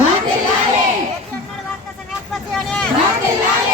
వర్ధిల్లాలి. ఎక్కడ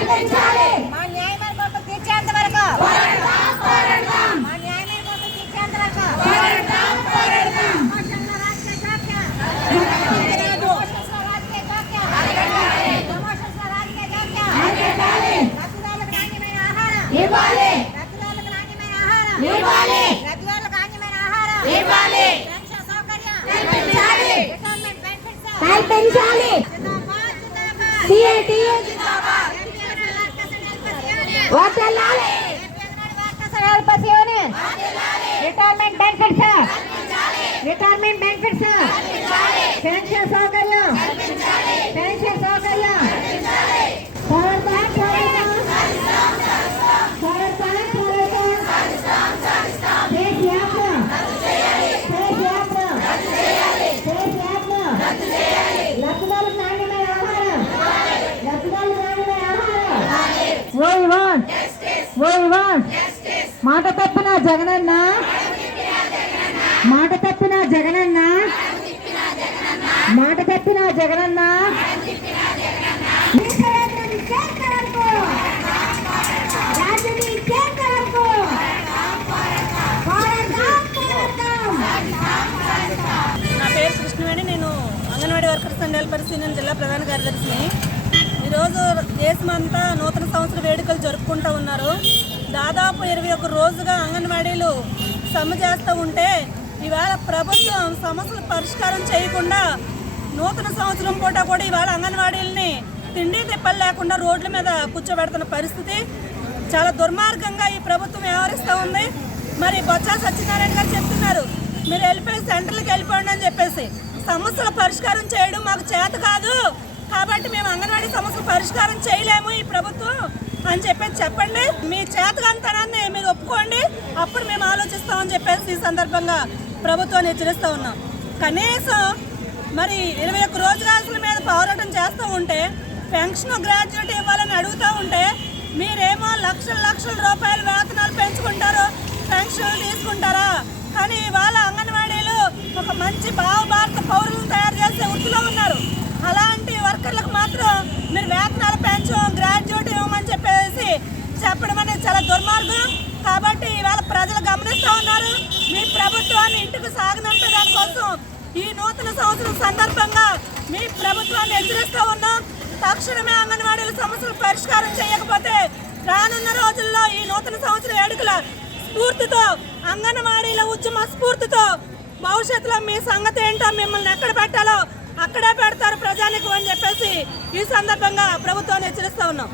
కల్పించాలి. మా న్యాయమైన కోరికలు తీర్చేంత వరకు పోరాడతాం, పోరాడతాం. మా న్యాయమైన కోరికలు తీర్చేంత వరకు పోరాడతాం, పోరాడతాం. ప్రమోషన్ల రాజకీయ జోక్యం. ప్రమోషన్స్ల రాజకీయ జోక్యం. ప్రమోషన్స్ల రాజకీయ జోక్యం. అరికట్టాలి. లబ్ధిదారులకు నాణ్యమైన ఆహారం. ఇవ్వాలి. లబ్ధిదారులకు నాణ్యమైన ఆహారం. ఇవ్వాలి. లబ్ధిదారులకు నాణ్యమైన ఆహారం. ఇవ్వాలి. పెన్షన్ సౌకర్యం. కల్పించాలి. రిటైర్మెంట్ నిలిపేయాలి. వర్ధిల్లాలి. ఎంపీఎస్ఆర్ workers నిలిపేయాలి. Retirement benefits retirement benefits pension సౌకర్యం పెన్షన్ సౌకర్యం పోరాడతాం, పోరాడతాం. మాట తప్పిన జగనన్న. మాట తప్పిన జగనన్న. మాట తప్పిన జగనన్న. నా పేరు కృష్ణవేణి. నేను అంగన్వాడీ వర్కర్స్ అండ్ హెల్పర్స్ జిల్లా ప్రధాన కార్యదర్శిని. ఈరోజు దేశమంతా నూతన వేడుకలు జరుపుకుంటూ ఉన్నారు. దాదాపు ఇరవై ఒక్క రోజుగా అంగన్వాడీలు సమ్మె చేస్తూ ఉంటే ఇవాళ ప్రభుత్వం సమస్యలు పరిష్కారం చేయకుండా నూతన సంవత్సరం పూట కూడా ఇవాళ అంగన్వాడీలని తిండి తిప్పలు లేకుండా రోడ్ల మీద కూర్చోబెడుతున్న పరిస్థితి చాలా దుర్మార్గంగా ఈ ప్రభుత్వం వ్యవహరిస్తూ ఉంది. మరి బొత్స సత్యనారాయణ గారు చెప్తున్నారు మీరు వెళ్ళిపోయి సెంటర్లకు వెళ్ళిపోండి అని చెప్పేసి. సమస్యల పరిష్కారం చేయడం మాకు చేత కాదు. కాబట్టి మేము అంగన్వాడీ సమస్యలు పరిష్కారం చేయలేము ఈ ప్రభుత్వం అని చెప్పేసి చెప్పండి. మీ చేతకంతనాన్ని మీరు ఒప్పుకోండి. అప్పుడు మేము ఆలోచిస్తామని చెప్పేసి ఈ సందర్భంగా ప్రభుత్వాన్ని హెచ్చరిస్తూ ఉన్నాం. కనీసం మరి ఇరవై ఒక్క రోజుల మీద పోరాటం చేస్తూ ఉంటే పెన్షన్ గ్రాడ్యుయేట్ ఇవ్వాలని అడుగుతూ ఉంటే మీరేమో లక్షల లక్షల రూపాయల వేతనాలు పెంచుకుంటారు పెన్షన్లు తీసుకుంటారా? కానీ ఇవాళ అంగన్వాడీలు ఒక మంచి భావభారత పౌరులను తయారు చేసే వృత్తిలో ఉన్నారు. అలాంటి మాత్రం మీరు వేతనాలు పెంచు గ్రాడ్యుయేట్ ఇవ్వమని చెప్పేసి చెప్పడం అనేది చాలా దుర్మార్గం. కాబట్టి ఇవాళ ప్రజలు గమనిస్తూ ఉన్నారు. మీ ప్రభుత్వాన్ని ఇంటికి సాగనంపే దానికోసం ఈ నూతన సంవత్సరం సందర్భంగా మీ ప్రభుత్వాన్ని హెచ్చరిస్తూ ఉన్నాం. తక్షణమే అంగన్వాడీల సమస్యలు పరిష్కారం చేయకపోతే రానున్న రోజుల్లో ఈ నూతన సంవత్సర వేడుకల స్ఫూర్తితో అంగన్వాడీల ఉద్యమ స్ఫూర్తితో భవిష్యత్తులో మీ సంగతి ఏంటో మిమ్మల్ని ఎక్కడ పెట్టాలో అక్కడే పెడతారు ప్రజానికి అని చెప్పేసి ఈ సందర్భంగా ప్రభుత్వాన్ని హెచ్చరిస్తూ ఉన్నాం.